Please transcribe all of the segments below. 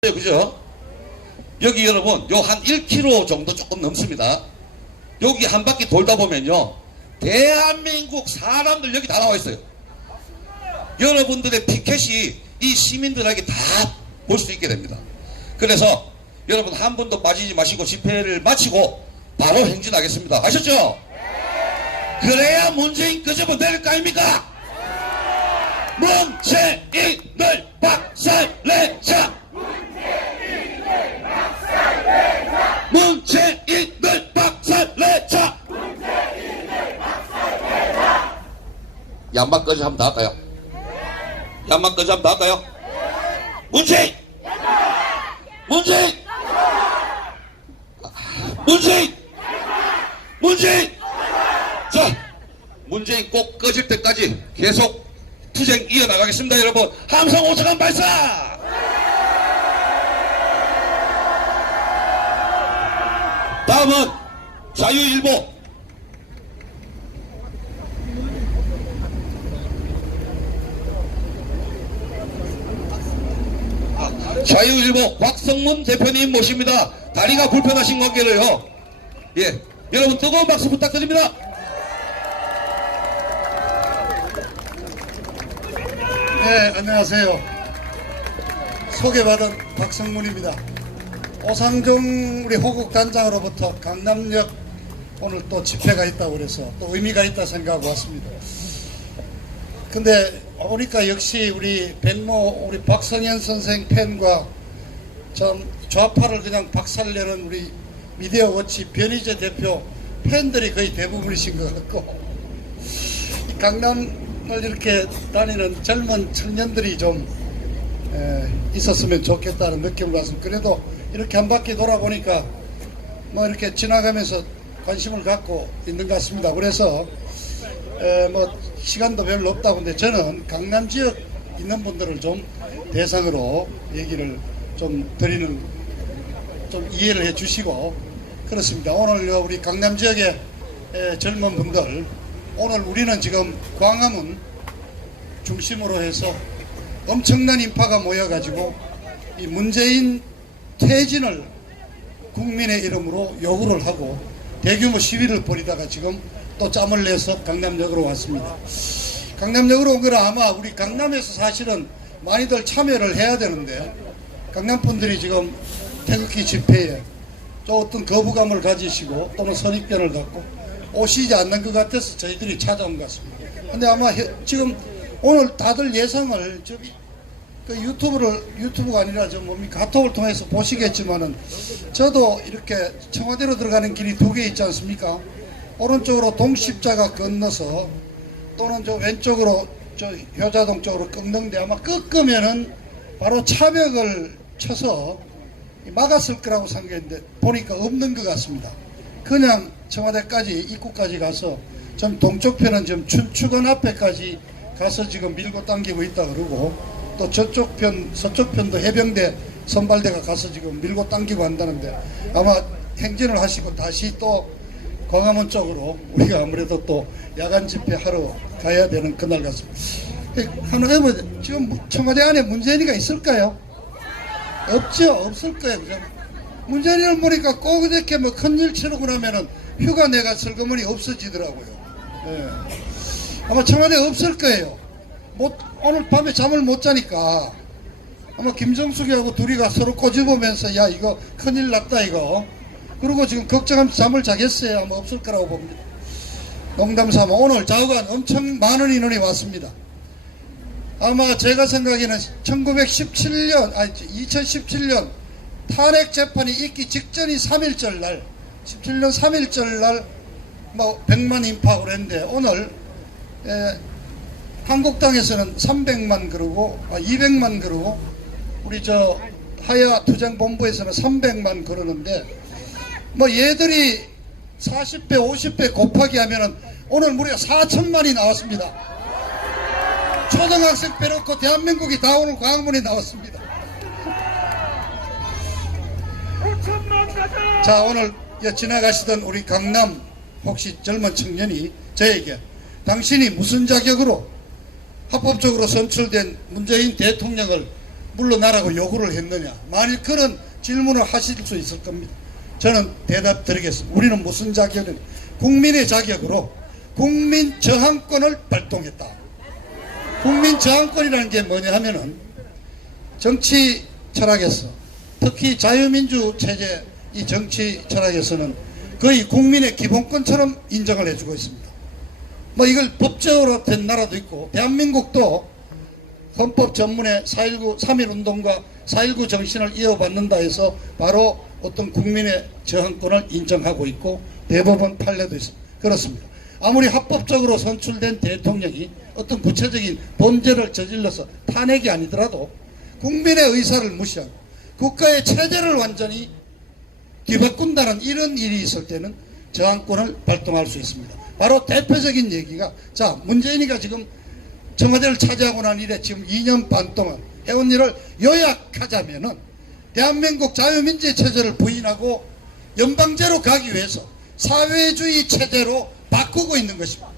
그죠? 여기 여러분 요 한 1km 정도 조금 넘습니다. 여기 한 바퀴 돌다 보면요 대한민국 사람들 여기 다 나와 있어요. 여러분들의 피켓이 이 시민들에게 다 볼 수 있게 됩니다. 그래서 여러분 한 분도 빠지지 마시고 집회를 마치고 바로 행진하겠습니다. 아셨죠? 그래야 문재인 끄집어 내릴 거 아닙니까? 문재인을 박살내자! 문재인을 박살내자! 양반까지 한번 다 할까요? 양반까지 한번 다 할까요? 문재인! 문재인! 문재인! 문재인! 자, 문재인 꼭 꺼질 때까지 계속 투쟁 이어나가겠습니다. 여러분 함성 5초간 발사! 다음은 자유일보 자유일보 곽성문 대표님 모십니다. 다리가 불편하신 관계로요. 예, 여러분 뜨거운 박수 부탁드립니다. 네, 안녕하세요. 소개받은 박성문입니다. 오상종 우리 호국단장으로부터 강남역 오늘 또 집회가 있다고 그래서 또 의미가 있다 생각하고 왔습니다. 근데 오니까 역시 우리 백모 우리 박성현 선생 팬과 전 좌파를 그냥 박살내는 우리 미디어 워치 변희재 대표 팬들이 거의 대부분이신 것 같고, 강남을 이렇게 다니는 젊은 청년들이 좀 있었으면 좋겠다는 느낌을 받습니다. 그래도 이렇게 한 바퀴 돌아보니까 뭐 이렇게 지나가면서 관심을 갖고 있는 것 같습니다. 그래서 뭐 시간도 별로 없다고 하는데 저는 강남 지역 있는 분들을 좀 대상으로 얘기를 좀 드리는, 좀 이해를 해 주시고 그렇습니다. 오늘 우리 강남 지역의 젊은 분들, 오늘 우리는 지금 광화문 중심으로 해서 엄청난 인파가 모여가지고 이 문재인 퇴진을 국민의 이름으로 요구를 하고 대규모 시위를 벌이다가 지금 또 짬을 내서 강남역으로 왔습니다. 강남역으로 온 거는 아마 우리 강남에서 사실은 많이들 참여를 해야 되는데 강남 분들이 지금 태극기 집회에 또 어떤 거부감을 가지시고 또는 선입견을 갖고 오시지 않는 것 같아서 저희들이 찾아온 것 같습니다. 근데 아마 지금 오늘 다들 예상을 그 유튜브가 아니라 카톡을 통해서 보시겠지만은, 저도 이렇게 청와대로 들어가는 길이 두 개 있지 않습니까? 오른쪽으로 동십자가 건너서 또는 저 왼쪽으로 저 효자동 쪽으로 꺾는데 아마 꺾으면은 바로 차벽을 쳐서 막았을 거라고 생각했는데 보니까 없는 것 같습니다. 그냥 청와대까지 입구까지 가서 좀 동쪽 편은 좀 춘추관 앞에까지 가서 지금 밀고 당기고 있다 그러고, 또 저쪽 편 서쪽 편도 해병대 선발대가 가서 지금 밀고 당기고 한다는데 아마 행진을 하시고 다시 또 광화문 쪽으로 우리가 아무래도 또 야간 집회하러 가야 되는 그날 같습니다. 하나 해보자. 지금 청와대 안에 문재인이가 있을까요? 없죠. 없을 거예요. 그죠? 문재인을 보니까 꼭 이렇게 뭐 큰일 치르고 나면은 휴가 내가 슬그머니 없어지더라고요. 예. 아마 청와대 없을 거예요. 오늘 밤에 잠을 못 자니까 아마 김정숙이하고 둘이가 서로 꼬집으면서 야 이거 큰일 났다 이거, 그리고 지금 걱정하면서 잠을 자겠어요. 아마 없을 거라고 봅니다. 농담삼아 오늘 좌우간 엄청 많은 인원이 왔습니다. 아마 제가 생각에는 2017년 탄핵 재판이 있기 직전이 3.1절 날, 17년 3.1절 날 뭐 100만 인파고 했는데 오늘 한국당에서는 300만 그러고 200만 그러고 우리 저 하야 투쟁본부에서는 300만 그러는데 뭐 얘들이 40배 50배 곱하기 하면은 오늘 무려 4천만이 나왔습니다. 초등학생 빼놓고 대한민국이 다 오늘 광화문에 나왔습니다. 자, 오늘 지나가시던 우리 강남 혹시 젊은 청년이 저에게 당신이 무슨 자격으로 합법적으로 선출된 문재인 대통령을 물러나라고 요구를 했느냐. 만일 그런 질문을 하실 수 있을 겁니다. 저는 대답 드리겠습니다. 우리는 무슨 자격은 국민의 자격으로 국민 저항권을 발동했다. 국민 저항권이라는 게 뭐냐 하면은 정치 철학에서 특히 자유민주 체제 이 정치 철학에서는 거의 국민의 기본권처럼 인정을 해주고 있습니다. 뭐 이걸 법적으로 된 나라도 있고 대한민국도 헌법 전문에 4.19 3.1운동과 4.19 정신을 이어받는다 해서 바로 어떤 국민의 저항권을 인정하고 있고 대법원 판례도 있습니다. 그렇습니다. 아무리 합법적으로 선출된 대통령이 어떤 구체적인 범죄를 저질러서 탄핵이 아니더라도 국민의 의사를 무시하고 국가의 체제를 완전히 뒤바꾼다는 이런 일이 있을 때는 저항권을 발동할 수 있습니다. 바로 대표적인 얘기가 자 문재인이가 지금 청와대를 차지하고 난 이래 지금 2년 반 동안 해온 일을 요약하자면은 대한민국 자유민주주의 체제를 부인하고 연방제로 가기 위해서 사회주의 체제로 바꾸고 있는 것입니다.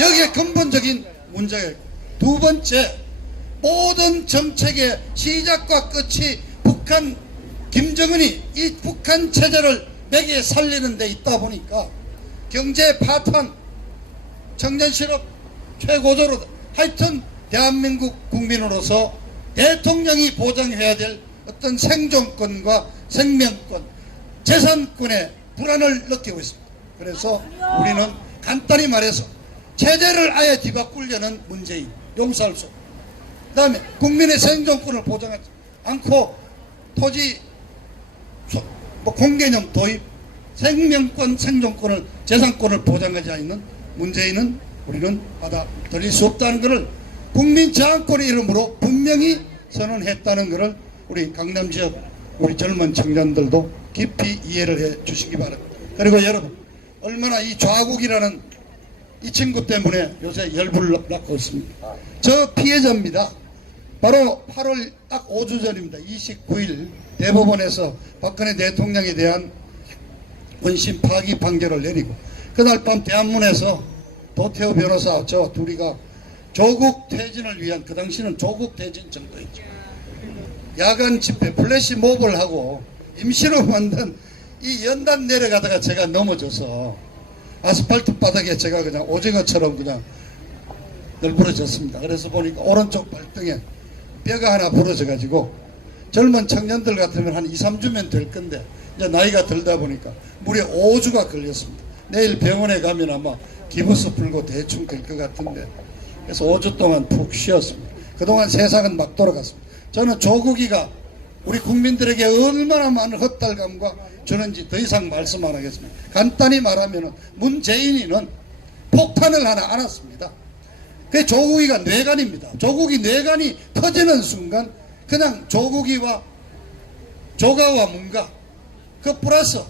여기에 근본적인 문제가 있고 두 번째 모든 정책의 시작과 끝이 북한 김정은이 이 북한 체제를 매개 살리는 데 있다 보니까 경제 파탄 청년 실업 최고조로 하여튼 대한민국 국민으로서 대통령이 보장해야 될 어떤 생존권과 생명권 재산권의 불안을 느끼고 있습니다. 그래서 우리는 간단히 말해서 체제를 아예 뒤바꾸려는 문재인 용서할 수 없고 그 다음에 국민의 생존권을 보장하지 않고 토지 공개념 도입 생명권 생존권을 재산권을 보장하지 않는 문재인은 우리는 받아들일 수 없다는 것을 국민 저항권의 이름으로 분명히 선언했다는 것을 우리 강남 지역 우리 젊은 청년들도 깊이 이해를 해 주시기 바랍니다. 그리고 여러분 얼마나 이 좌국이라는 이 친구 때문에 요새 열불을 낳고 있습니다. 저 피해자입니다. 바로 8월 딱 5주 전입니다. 29일 대법원에서 박근혜 대통령에 대한 원심 파기 판결을 내리고 그날 밤 대한문에서 도태우 변호사 저 둘이가 조국 퇴진을 위한 그 당시는 조국 퇴진 정도였죠. 야간 집회 플래시 몹을 하고 임시로 만든 이 연단 내려가다가 제가 넘어져서 아스팔트 바닥에 제가 그냥 오징어처럼 그냥 널브러졌습니다. 그래서 보니까 오른쪽 발등에 뼈가 하나 부러져 가지고 젊은 청년들 같으면 한 2, 3주면 될 건데 이제 나이가 들다 보니까 무려 5주가 걸렸습니다. 내일 병원에 가면 아마 기부스 풀고 대충 될 것 같은데 그래서 5주 동안 푹 쉬었습니다. 그동안 세상은 막 돌아갔습니다. 저는 조국이가 우리 국민들에게 얼마나 많은 헛달감과 주는지 더 이상 말씀 안 하겠습니다. 간단히 말하면 문재인이는 폭탄을 하나 안았습니다. 그게 조국이가 뇌관입니다. 조국이 뇌관이 터지는 순간 그냥 조국이와 조가와 문가 그 플러스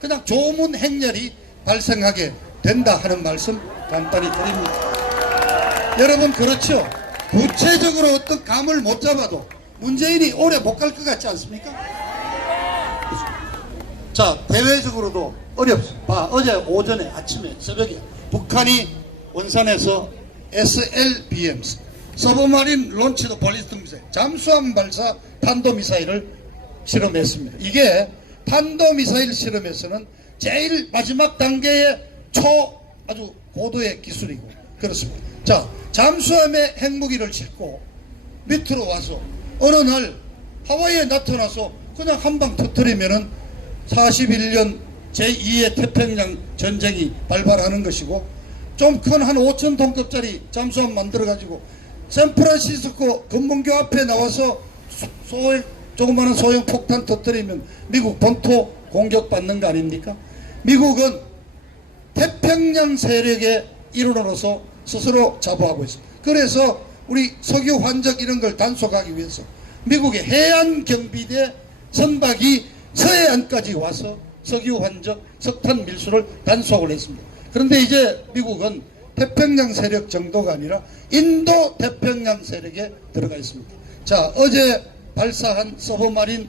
그냥 조문 행렬이 발생하게 된다 하는 말씀 간단히 드립니다. 여러분 그렇죠? 구체적으로 어떤 감을 못 잡아도 문재인이 오래 못 갈 것 같지 않습니까? 자 대외적으로도 어렵습니다. 어제 오전에 아침에 새벽에 북한이 원산에서 SLBM 서브마린 론치드 발리스틱 미사일 잠수함 발사 탄도미사일을 실험했습니다. 이게 탄도미사일 실험에서는 제일 마지막 단계의 아주 고도의 기술이고 그렇습니다. 자 잠수함에 핵무기를 싣고 밑으로 와서 어느 날 하와이에 나타나서 그냥 한 방 터뜨리면은 41년 제2의 태평양 전쟁이 발발하는 것이고 좀 큰 한 5,000톤급짜리 잠수함 만들어 가지고 샌프란시스코 금문교 앞에 나와서 조그마한 소형 폭탄 터뜨리면 미국 본토 공격받는 거 아닙니까? 미국은 태평양 세력의 일원으로서 스스로 자부하고 있습니다. 그래서 우리 석유 환적 이런 걸 단속하기 위해서 미국의 해안 경비대 선박이 서해안까지 와서 석유 환적 석탄 밀수를 단속을 했습니다. 그런데 이제 미국은 태평양 세력 정도가 아니라 인도 태평양 세력에 들어가 있습니다. 자 어제 발사한 서브마린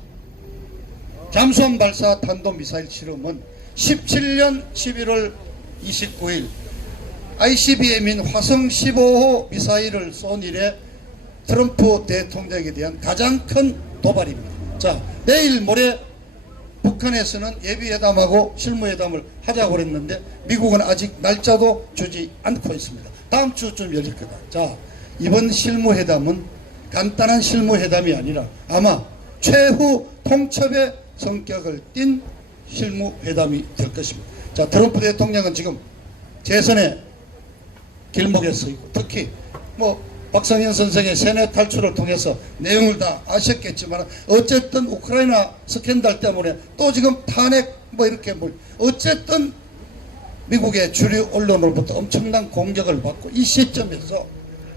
잠수함 발사 탄도미사일 실험은 17년 11월 29일 ICBM인 화성 15호 미사일을 쏜 이래 트럼프 대통령에 대한 가장 큰 도발입니다. 자, 내일 모레 북한에서는 예비회담하고 실무회담을 하자고 그랬는데 미국은 아직 날짜도 주지 않고 있습니다. 다음 주쯤 열릴 거다. 자, 이번 실무회담은 간단한 실무회담이 아니라 아마 최후 통첩의 성격을 띤 실무회담이 될 것입니다. 자, 트럼프 대통령은 지금 재선의 길목에 서 있고, 특히 박성현 선생의 세뇌 탈출을 통해서 내용을 다 아셨겠지만 어쨌든 우크라이나 스캔들 때문에 또 지금 탄핵 이렇게 어쨌든 미국의 주류 언론으로부터 엄청난 공격을 받고, 이 시점에서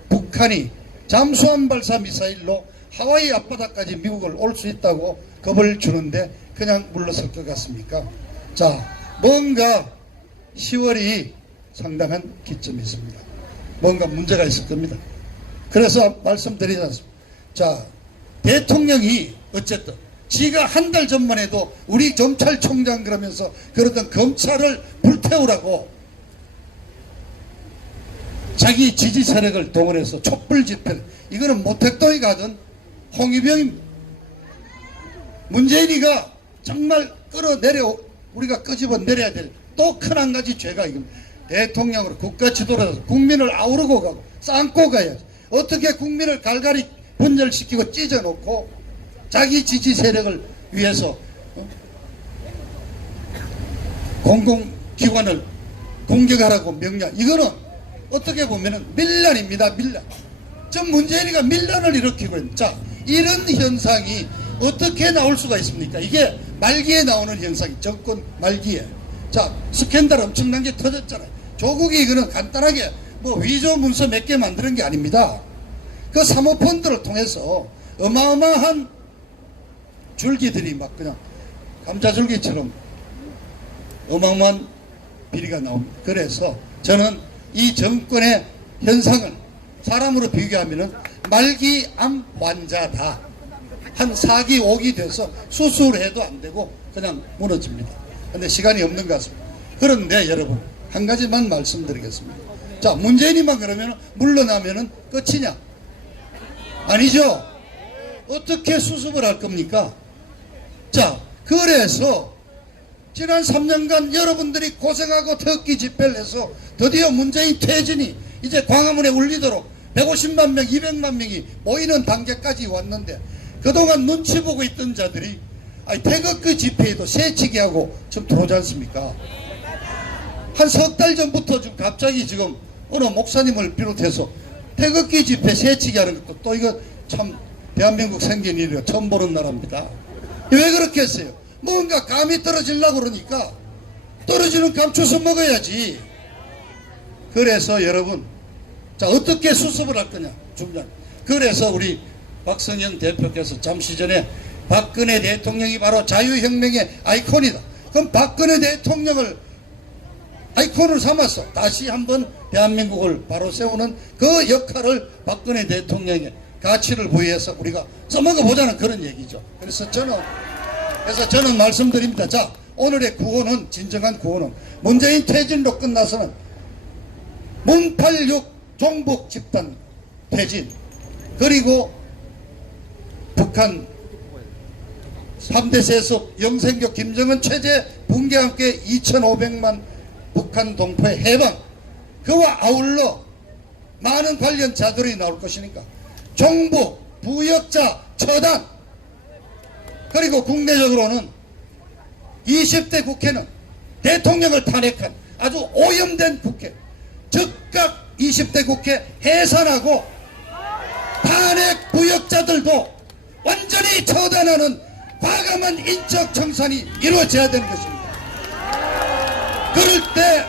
북한이 잠수함 발사 미사일로 하와이 앞바다까지 미국을 올 수 있다고 겁을 주는데 그냥 물러설 것 같습니까? 자, 뭔가 10월이 상당한 기점이 있습니다. 뭔가 문제가 있을 겁니다. 그래서 말씀드리지 않습니다. 자, 대통령이 어쨌든 지가 한 달 전만 해도 우리 검찰총장 그러면서 그러던 검찰을 불태우라고 자기 지지 세력을 동원해서 촛불 집회를, 이거는 모택동에 가든 홍위병입니다. 문재인이가 정말 끌어내려 우리가 끄집어 내려야 될 또 큰 한 가지 죄가 이겁니다. 대통령으로 국가 지도자로서 국민을 아우르고 가고 쌓고 가야지. 어떻게 국민을 갈갈이 분열시키고 찢어놓고 자기 지지 세력을 위해서 공공기관을 공격하라고 명령. 이거는 어떻게 보면은 밀란입니다. 밀란. 전 문재인이가 밀란을 일으키고 있는. 자, 이런 현상이 어떻게 나올 수가 있습니까? 이게 말기에 나오는 현상이, 정권 말기에. 자, 스캔들 엄청난 게 터졌잖아요. 조국이 이거는 간단하게 위조 문서 몇 개 만드는 게 아닙니다. 그 사모펀드를 통해서 어마어마한 줄기들이 막 그냥 감자줄기처럼 어마어마한 비리가 나옵니다. 그래서 저는 이 정권의 현상을 사람으로 비교하면은 말기암 환자다. 한 4기 5기 돼서 수술해도 안 되고 그냥 무너집니다. 근데 시간이 없는 것 같습니다. 그런데 여러분, 한 가지만 말씀드리겠습니다. 자, 문재인이만 그러면 물러나면은 끝이냐? 아니죠. 어떻게 수습을 할 겁니까? 자, 그래서 지난 3년간 여러분들이 고생하고 특기 집회를 해서 드디어 문재인 퇴진이 이제 광화문에 울리도록 150만 명, 200만 명이 모이는 단계까지 왔는데, 그동안 눈치 보고 있던 자들이 태극기 집회에도 새치기 하고 지금 들어오지 않습니까? 한 석 달 전부터 지금 갑자기 지금 어느 목사님을 비롯해서 태극기 집회 새치기 하는 것도, 또 이거 참 대한민국 생긴 일이에요. 처음 보는 나라입니다. 왜 그렇게 했어요? 뭔가 감이 떨어지려고 그러니까 떨어지는 감 주워 먹어야지. 그래서 여러분, 자, 어떻게 수습을 할 거냐? 중요한. 그래서 우리 박성현 대표께서 잠시 전에 박근혜 대통령이 바로 자유혁명의 아이콘이다. 그럼 박근혜 대통령을 아이콘을 삼아서 다시 한번 대한민국을 바로 세우는 그 역할을 박근혜 대통령의 가치를 부여해서 우리가 써먹어 보자는 그런 얘기죠. 그래서 저는 말씀드립니다. 자, 오늘의 구호는, 진정한 구호는 문재인 퇴진로 끝나서는 문86 종북 집단 퇴진, 그리고 북한 3대 세습 영생교 김정은 체제 붕괴와 함께 2500만 북한 동포의 해방, 그와 아울러 많은 관련 자들이 나올 것이니까 종북, 부역자 처단, 그리고 국내적으로는 20대 국회는 대통령을 탄핵한 아주 오염된 국회, 즉각 20대 국회 해산하고 탄핵 부역자들도 완전히 처단하는 과감한 인적 청산이 이루어져야 되는 것입니다. 그럴 때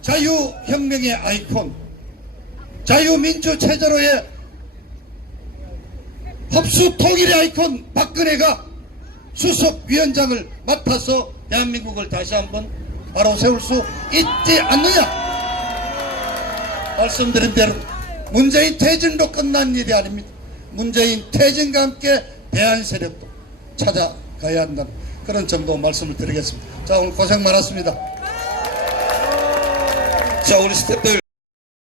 자유혁명의 아이콘, 자유민주체제로의 흡수 통일의 아이콘 박근혜가 수석위원장을 맡아서 대한민국을 다시 한번 바로 세울 수 있지 않느냐? 말씀드린 대로 문재인 퇴진로 끝난 일이 아닙니다. 문재인 퇴진과 함께 대한 세력도 찾아가야 한다는 그런 점도 말씀을 드리겠습니다. 자, 오늘 고생 많았습니다. 자, 우리 스태프들